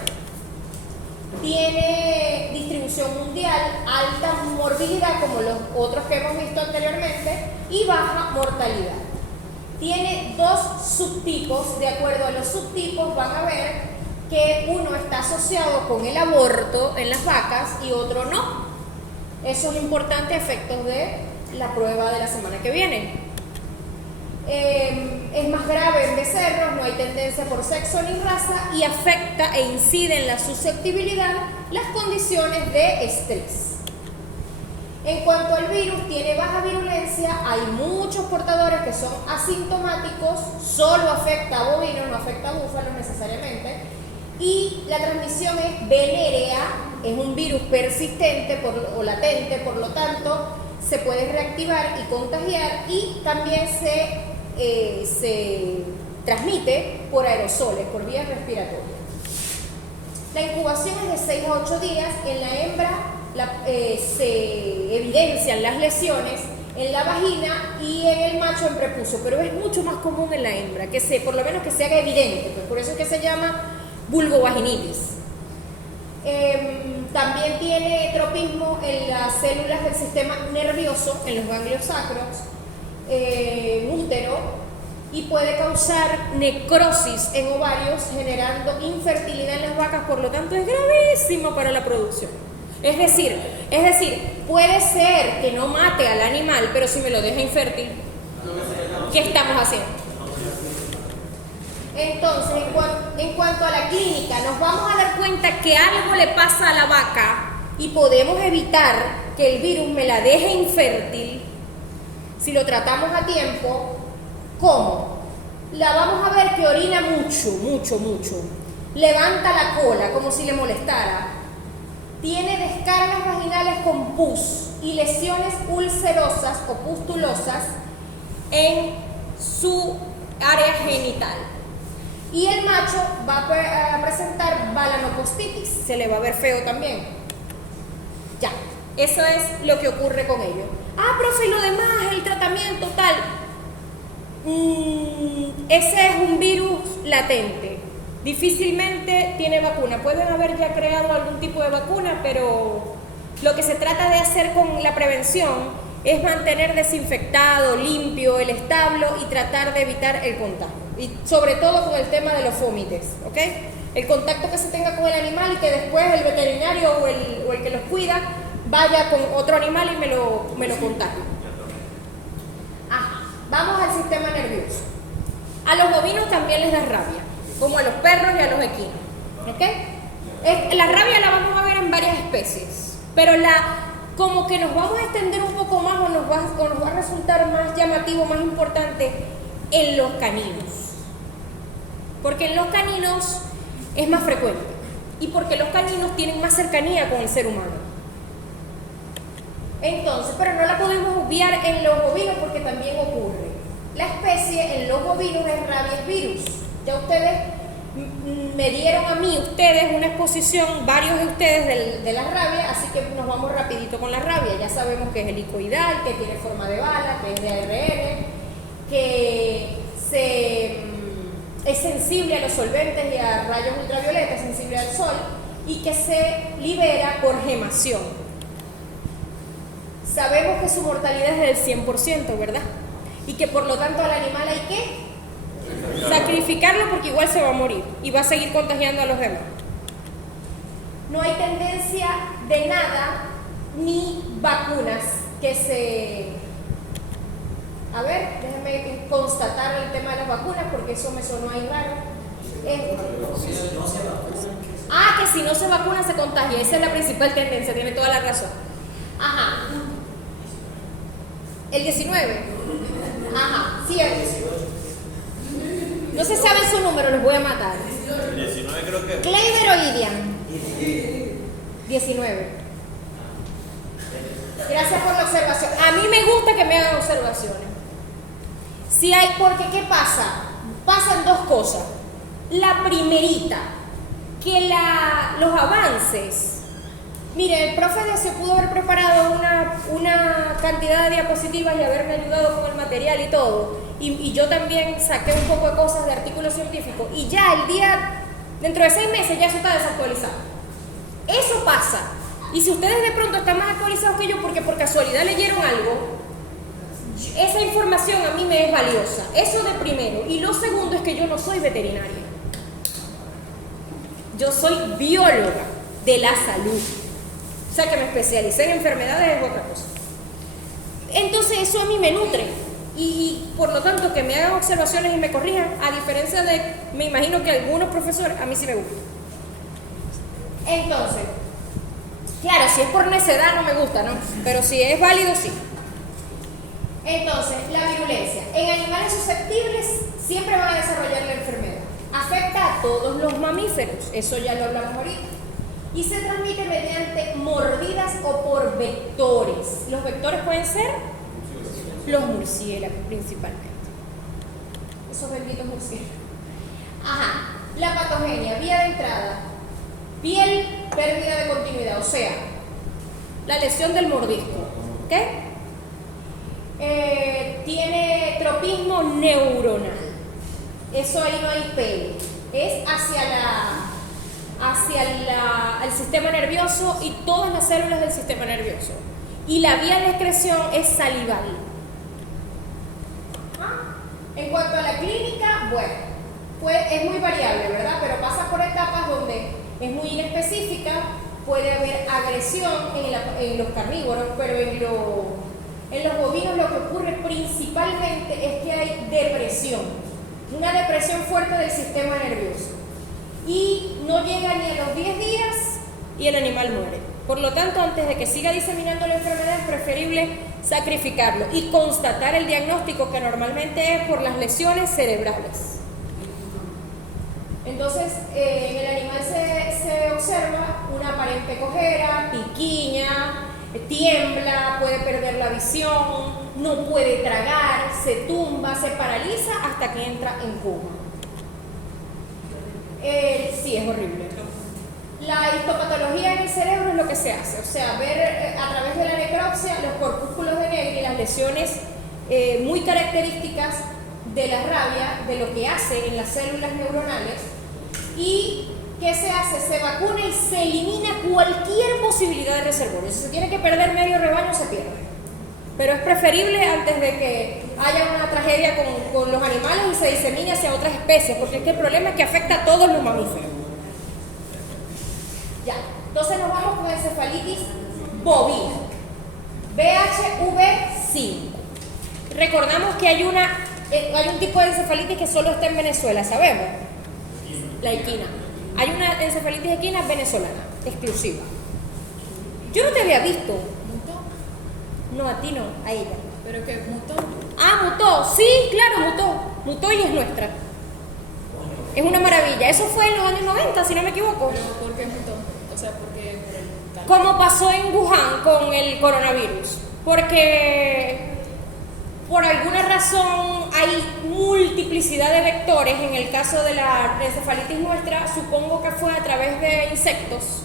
Tiene distribución mundial, alta morbilidad como los otros que hemos visto anteriormente y baja mortalidad. Tiene dos subtipos. De acuerdo a los subtipos van a ver que uno está asociado con el aborto en las vacas y otro no. Eso es importante a efectos de la prueba de la semana que viene. Es más grave en becerros, no hay tendencia por sexo ni raza y afecta e incide en la susceptibilidad las condiciones de estrés. En cuanto al virus, tiene baja virulencia, hay muchos portadores que son asintomáticos, solo afecta a bovinos, no afecta a búfalos necesariamente, y la transmisión es venérea, es un virus persistente o latente, por lo tanto se puede reactivar y contagiar, y también se transmite por aerosoles, por vías respiratorias. La incubación es de 6 a 8 días. En la hembra se evidencian las lesiones en la vagina y en el macho en prepucio, pero es mucho más común en la hembra, por lo menos que se haga evidente, pues por eso es que se llama vulvovaginitis. También tiene tropismo en las células del sistema nervioso, en los ganglios sacros, útero, y puede causar necrosis en ovarios, generando infertilidad en las vacas, por lo tanto es gravísimo para la producción. Es decir, puede ser que no mate al animal, pero si me lo deja infértil, ¿qué estamos haciendo? Entonces, en cuanto a la clínica, nos vamos a dar cuenta que algo le pasa a la vaca y podemos evitar que el virus me la deje infértil si lo tratamos a tiempo. ¿Cómo? La vamos a ver que orina mucho. Levanta la cola como si le molestara. Tiene descargas vaginales con pus y lesiones ulcerosas o pustulosas en su área genital. Y el macho va a presentar balanopostitis, se le va a ver feo también. Ya, eso es lo que ocurre con ellos. Profe, y lo demás, el tratamiento tal. Ese es un virus latente. Difícilmente tiene vacuna. Pueden haber ya creado algún tipo de vacuna, pero lo que se trata de hacer con la prevención es mantener desinfectado, limpio el establo y tratar de evitar el contagio. Y sobre todo con el tema de los fómites, ¿ok? El contacto que se tenga con el animal y que después el veterinario o el que los cuida vaya con otro animal y me lo contagie. Vamos al sistema nervioso. A los bovinos también les da rabia, como a los perros y a los equinos, ¿ok? La rabia la vamos a ver en varias especies, pero como que nos vamos a extender un poco más o nos va a resultar más llamativo, más importante en los caninos. Porque en los caninos es más frecuente y porque los caninos tienen más cercanía con el ser humano. Entonces, pero no la podemos obviar en los bovinos porque también ocurre. La especie en los bovinos es rabies virus. Ya ustedes me dieron a mí, una exposición, varios de ustedes de la rabia, así que nos vamos rapidito con la rabia. Ya sabemos que es helicoidal, que tiene forma de bala, que es de ARN, que es sensible a los solventes y a rayos ultravioletas, sensible al sol, y que se libera por gemación. Sabemos que su mortalidad es del 100%, ¿verdad? Y que por lo tanto al animal hay que sacrificarlo porque igual se va a morir y va a seguir contagiando a los demás. No hay tendencia de nada ni vacunas que se... A ver, déjenme constatar el tema de las vacunas porque eso me sonó ahí raro. Que si no se vacuna se contagia. Esa es la principal tendencia, tiene toda la razón. Ajá. El 19. Ajá, cierto. No se sabe su número, los voy a matar. El 19 creo que... Kleiber o Idian. 19. Gracias por la observación. A mí me gusta que me hagan observaciones. Si hay, porque ¿qué pasa? Pasan dos cosas. La primerita, que los avances. Mire, el profe se pudo haber preparado una cantidad de diapositivas y haberme ayudado con el material y todo. Y yo también saqué un poco de cosas de artículos científicos. Y ya dentro de 6 meses ya eso está desactualizado. Eso pasa. Y si ustedes de pronto están más actualizados que yo porque por casualidad leyeron algo, esa información a mí me es valiosa. Eso de primero. Y lo segundo es que yo no soy veterinaria. Yo soy bióloga de la salud. O sea, que me especialicé en enfermedades es otra cosa. Entonces eso a mí me nutre. Y por lo tanto que me hagan observaciones y me corrijan, a diferencia de, me imagino que algunos profesores, a mí sí me gusta. Entonces, claro, si es por necedad no me gusta, ¿no? Pero si es válido, sí. Entonces, la virulencia. En animales susceptibles siempre van a desarrollar la enfermedad. Afecta a todos los mamíferos, eso ya lo hablamos ahorita. Y se transmite mediante mordidas o por vectores. Los vectores pueden ser los murciélagos principalmente. Esos benditos murciélagos. Ajá. La patogenia, vía de entrada, piel, pérdida de continuidad, o sea, la lesión del mordisco. ¿Ok? Tiene tropismo neuronal. Eso ahí no hay pelo. Es hacia el sistema nervioso y todas las células del sistema nervioso. Y la vía de excreción es salival. En cuanto a la clínica, bueno, pues es muy variable, ¿verdad? Pero pasa por etapas donde es muy inespecífica, puede haber agresión en los carnívoros, pero en los bovinos lo que ocurre principalmente es que hay depresión, una depresión fuerte del sistema nervioso. Y no llega ni a los 10 días y el animal muere. Por lo tanto, antes de que siga diseminando la enfermedad, es preferible sacrificarlo y constatar el diagnóstico, que normalmente es por las lesiones cerebrales. Entonces, en el animal se observa una aparente cojera, piquiña, tiembla, puede perder la visión, no puede tragar, se tumba, se paraliza hasta que entra en coma. Sí, es horrible. La histopatología en el cerebro es lo que se hace, o sea, ver a través de la necropsia los corpúsculos de Negri, las lesiones muy características de la rabia, de lo que hace en las células neuronales. ¿Y qué se hace? Se vacuna y se elimina cualquier posibilidad de reservorio. Si se tiene que perder medio rebaño, se pierde. Pero es preferible antes de que haya una tragedia con los animales y se disemine hacia otras especies, porque es que el problema es que afecta a todos los mamíferos. Ya, entonces nos vamos con encefalitis bovina, BHV5. Recordamos que hay un tipo de encefalitis que solo está en Venezuela, ¿sabemos? La equina. Hay una encefalitis equina venezolana, exclusiva. Yo no te había visto. ¿Mutó? No, a ti no, a ella. ¿Pero qué? ¿Mutó? Ah, mutó, sí, claro, mutó y es nuestra. Es una maravilla. Eso fue en los años 90, si no me equivoco. ¿Pero por qué mutó? O sea, porque Como pasó en Wuhan con el coronavirus. Porque por alguna razón hay multiplicidad de vectores. En el caso de la encefalitis nuestra, supongo que fue a través de insectos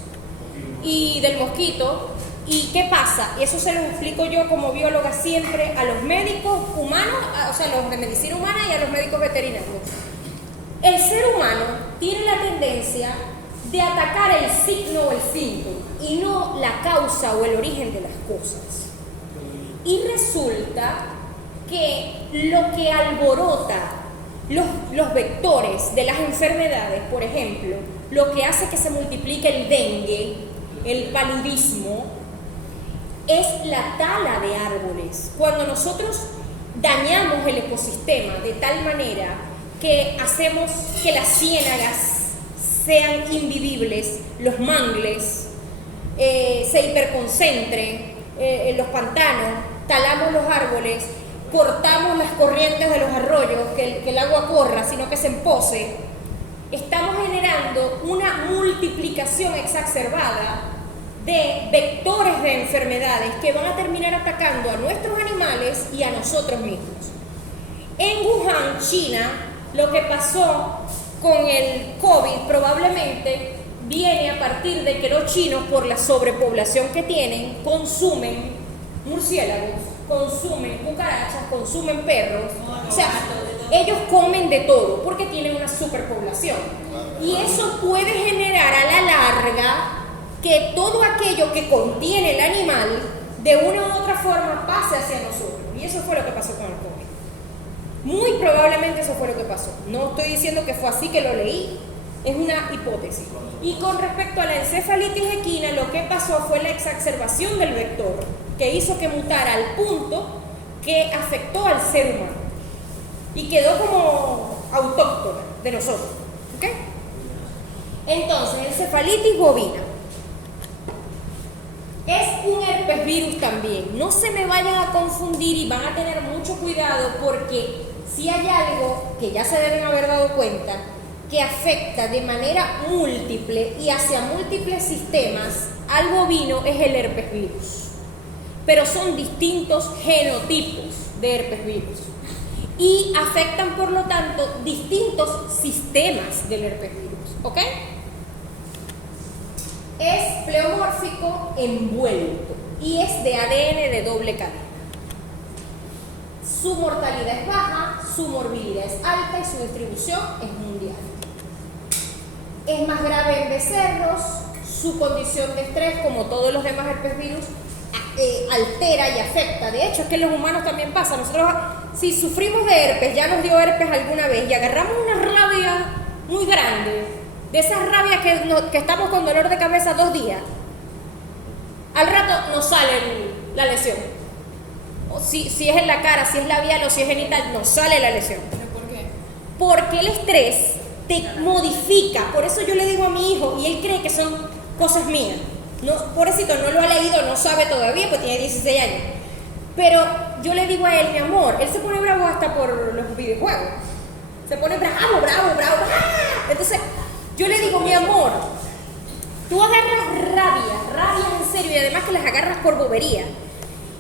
y del mosquito. ¿Y qué pasa? Y eso se lo explico yo como bióloga siempre a los médicos humanos, o sea, los de medicina humana y a los médicos veterinarios. El ser humano tiene la tendencia de atacar el signo o el síntoma y no la causa o el origen de las cosas. Y resulta que lo que alborota los vectores de las enfermedades, por ejemplo, lo que hace que se multiplique el dengue, el paludismo, es la tala de árboles. Cuando nosotros dañamos el ecosistema de tal manera que hacemos que las ciénagas sean invivibles, los mangles se hiperconcentren, los pantanos, talamos los árboles, cortamos las corrientes de los arroyos, que el agua corra, sino que se empose, estamos generando una multiplicación exacerbada de vectores de enfermedades que van a terminar atacando a nuestros animales y a nosotros mismos. En Wuhan, China, lo que pasó con el COVID probablemente viene a partir de que los chinos, por la sobrepoblación que tienen, consumen murciélagos, consumen cucarachas, consumen perros. O sea, ellos comen de todo porque tienen una superpoblación. Y eso puede generar a la larga que todo aquello que contiene el animal de una u otra forma pase hacia nosotros. Y eso fue lo que pasó con el COVID. Muy probablemente eso fue lo que pasó. No estoy diciendo que fue así que lo leí, es una hipótesis. Y con respecto a la encefalitis equina, lo que pasó fue la exacerbación del vector, que hizo que mutara al punto que afectó al ser humano y quedó como autóctona de nosotros. ¿Ok? Entonces, encefalitis bovina es un herpes virus también. No se me vayan a confundir y van a tener mucho cuidado, porque si hay algo que ya se deben haber dado cuenta que afecta de manera múltiple y hacia múltiples sistemas al bovino, es el herpes virus. Pero son distintos genotipos de herpes virus y afectan, por lo tanto, distintos sistemas del herpes virus. ¿Ok? Es pleomórfico envuelto y es de ADN de doble cadena. Su mortalidad es baja, su morbilidad es alta y su distribución es mundial. Es más grave en becerros, su condición de estrés, como todos los demás herpes virus, altera y afecta. De hecho, es que en los humanos también pasa. Nosotros, si sufrimos de herpes, ya nos dio herpes alguna vez y agarramos una rabia muy grande, de esas rabias que estamos con dolor de cabeza 2 días, al rato nos sale la lesión. O si es en la cara, si es labial o si es genital, nos sale la lesión. ¿Pero por qué? Porque el estrés te modifica. Por eso yo le digo a mi hijo, y él cree que son cosas mías. No, pobrecito, no lo ha leído, no sabe todavía, pues tiene 16 años. Pero yo le digo a él, mi amor, él se pone bravo hasta por los videojuegos. Se pone bravo. ¡Ah! Entonces, yo le digo, mi amor, tú agarras rabia en serio, y además que las agarras por bobería.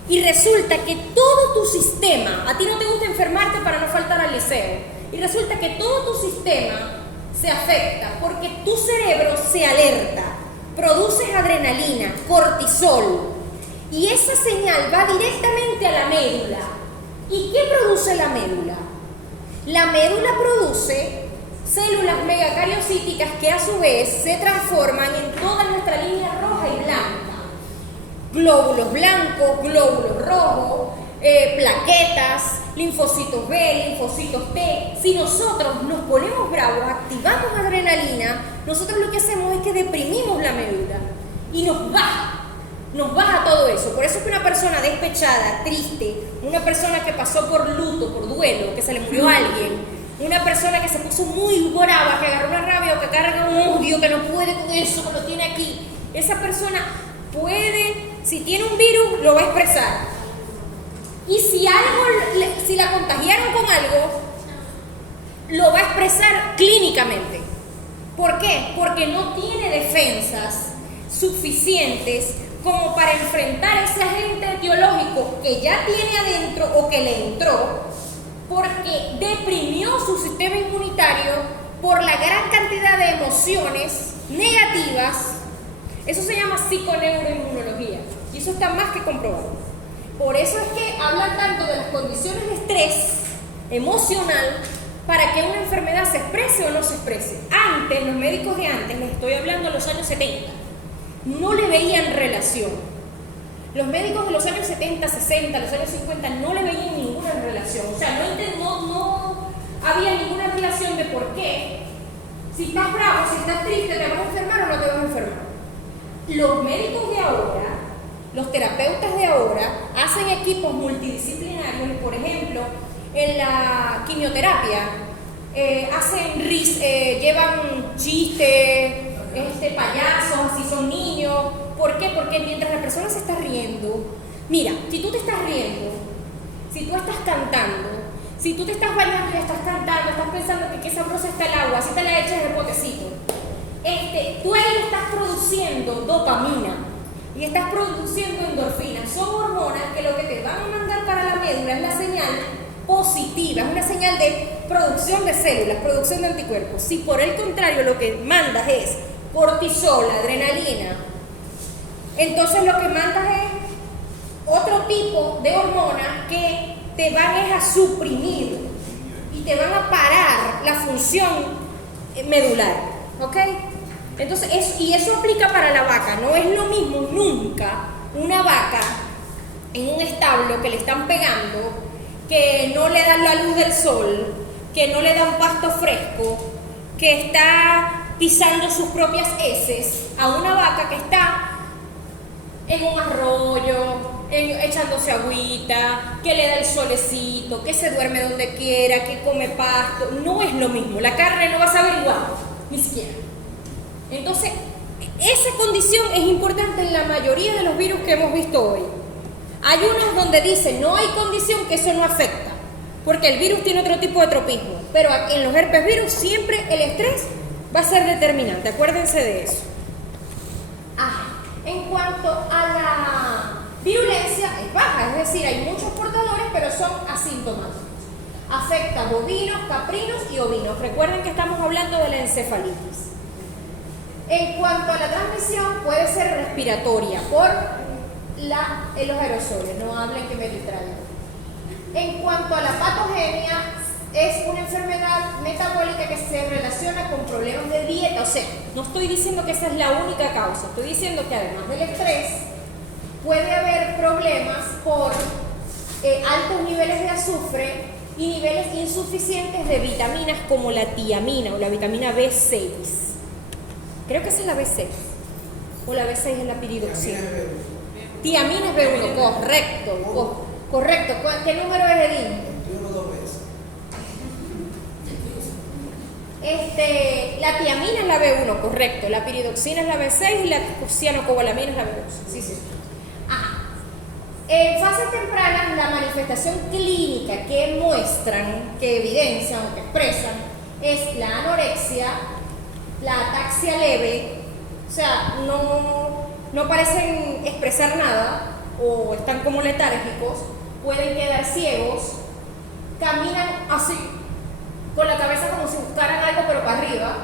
Y resulta que todo tu sistema, a ti no te gusta enfermarte para no faltar al liceo, y resulta que todo tu sistema se afecta porque tu cerebro se alerta, produces adrenalina, cortisol, y esa señal va directamente a la médula. ¿Y qué produce la médula? La médula produce células megacariocíticas que a su vez se transforman en toda nuestra línea roja y blanca. Glóbulos blancos, glóbulos rojos, plaquetas, linfocitos B, linfocitos T. Si nosotros nos ponemos bravos, activamos adrenalina, nosotros lo que hacemos es que deprimimos la médula y nos baja todo eso. Por eso es que una persona despechada, triste, una persona que pasó por luto, por duelo, que se le murió alguien, una persona que se puso muy brava, que agarró una rabia o que carga un odio, que no puede con eso, que lo tiene aquí, esa persona puede, si tiene un virus, lo va a expresar. Y si la contagiaron con algo, lo va a expresar clínicamente. ¿Por qué? Porque no tiene defensas suficientes como para enfrentar ese agente etiológico que ya tiene adentro o que le entró, porque deprimió su sistema inmunitario por la gran cantidad de emociones negativas. Eso se llama psiconeuroinmunología y eso está más que comprobado. Por eso es que hablan tanto de las condiciones de estrés emocional para que una enfermedad se exprese o no se exprese. Antes, los médicos de antes, les estoy hablando de los años 70, no le veían relación. Los médicos de los años 70, 60, los años 50 no le veían ninguna relación. O sea, no había ninguna relación de por qué. Si estás bravo, si estás triste, ¿te vas a enfermar o no te vas a enfermar? Los médicos de ahora, los terapeutas de ahora, hacen equipos multidisciplinarios y, por ejemplo, en la quimioterapia, llevan chistes, payasos, así son niños. ¿Por qué? Porque mientras la persona se está riendo, mira, si tú te estás riendo, si tú estás cantando, si tú te estás bañando y estás cantando, estás pensando que qué sabrosa está el agua, así te la echas de potecito, tú ahí estás produciendo dopamina. y estás produciendo endorfinas. Son hormonas que lo que te van a mandar para la médula es la señal positiva, es una señal de producción de células, producción de anticuerpos. Si por el contrario lo que mandas es cortisol, adrenalina, entonces lo que mandas es otro tipo de hormonas que te van a suprimir y te van a parar la función medular, ¿ok? Entonces, eso aplica para la vaca. No es lo mismo nunca una vaca en un establo que le están pegando, que no le dan la luz del sol, que no le dan pasto fresco, que está pisando sus propias heces, a una vaca que está en un arroyo, echándose agüita, que le da el solecito, que se duerme donde quiera, que come pasto. No es lo mismo, la carne no va a saber igual, ni siquiera. Entonces, esa condición es importante en la mayoría de los virus que hemos visto hoy. Hay unos donde dicen no hay condición que eso no afecta, porque el virus tiene otro tipo de tropismo, pero en los herpes virus siempre el estrés va a ser determinante, acuérdense de eso. En cuanto a la virulencia, es baja, es decir, hay muchos portadores, pero son asintomáticos. Afecta bovinos, caprinos y ovinos. Recuerden que estamos hablando de la encefalitis. En cuanto a la transmisión, puede ser respiratoria por los aerosoles, no hablen que me distraigan. En cuanto a la patogenia, es una enfermedad metabólica que se relaciona con problemas de dieta. O sea, no estoy diciendo que esa es la única causa, estoy diciendo que además del estrés, puede haber problemas por altos niveles de azufre y niveles insuficientes de vitaminas como la tiamina o la vitamina B6. Creo que esa es la B6, o la B6 es la piridoxina. Tiamina es B1, correcto, correcto. ¿Qué número es, Edín? 21 2 veces. La tiamina es la B1, correcto. La piridoxina es la B6 y la cianocobalamina es la B2. Sí, sí. Ajá. En fases tempranas, la manifestación clínica que muestran, que evidencian o que expresan, es la anorexia, la ataxia leve, o sea, no parecen expresar nada o están como letárgicos, pueden quedar ciegos, caminan así, con la cabeza como si buscaran algo pero para arriba,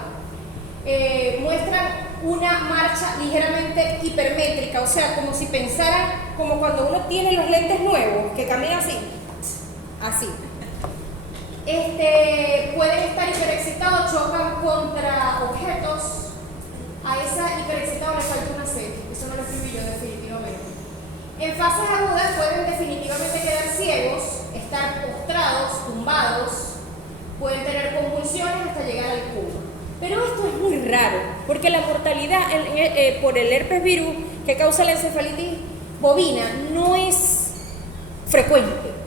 muestran una marcha ligeramente hipermétrica, o sea, como si pensaran, como cuando uno tiene los lentes nuevos, que camina así, así. Pueden estar hiperexcitados, chocan contra objetos. A esa hiperexcitada le falta una C, eso no lo escribí yo definitivamente. En fases agudas pueden definitivamente quedar ciegos, estar postrados, tumbados, pueden tener convulsiones hasta llegar al coma. Pero esto es muy raro, porque la mortalidad por el herpes virus que causa la encefalitis bovina no es frecuente.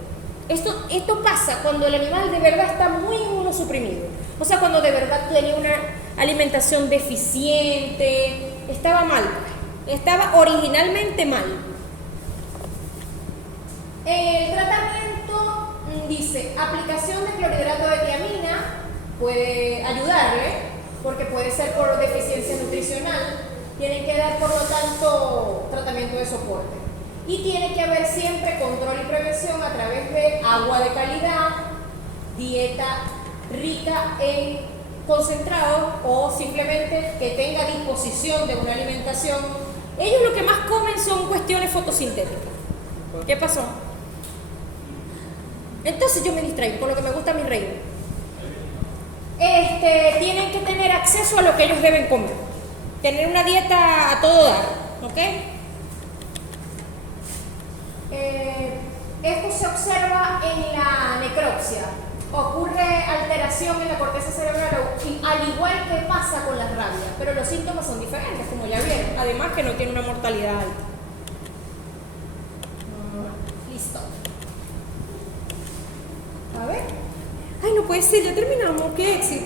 Esto pasa cuando el animal de verdad está muy inmunosuprimido. O sea, cuando de verdad tenía una alimentación deficiente, estaba mal, estaba originalmente mal. El tratamiento dice aplicación de clorhidrato de tiamina puede ayudarle, porque puede ser por deficiencia nutricional. Tienen que dar, por lo tanto, tratamiento de soporte. Y tiene que haber siempre control y prevención a través de agua de calidad, dieta rica en concentrado o simplemente que tenga disposición de una alimentación. Ellos lo que más comen son cuestiones fotosintéticas. ¿Qué pasó? Entonces yo me distraigo con lo que me gusta a mi reino. Tienen que tener acceso a lo que ellos deben comer. Tener una dieta a todo dar, ¿ok? Esto se observa en la necropsia. Ocurre alteración en la corteza cerebral, al igual que pasa con las rabias, pero los síntomas son diferentes, como ya vieron. Además que no tiene una mortalidad alta. Listo. A ver. Ay, no puede ser, ya terminamos. ¡Qué éxito!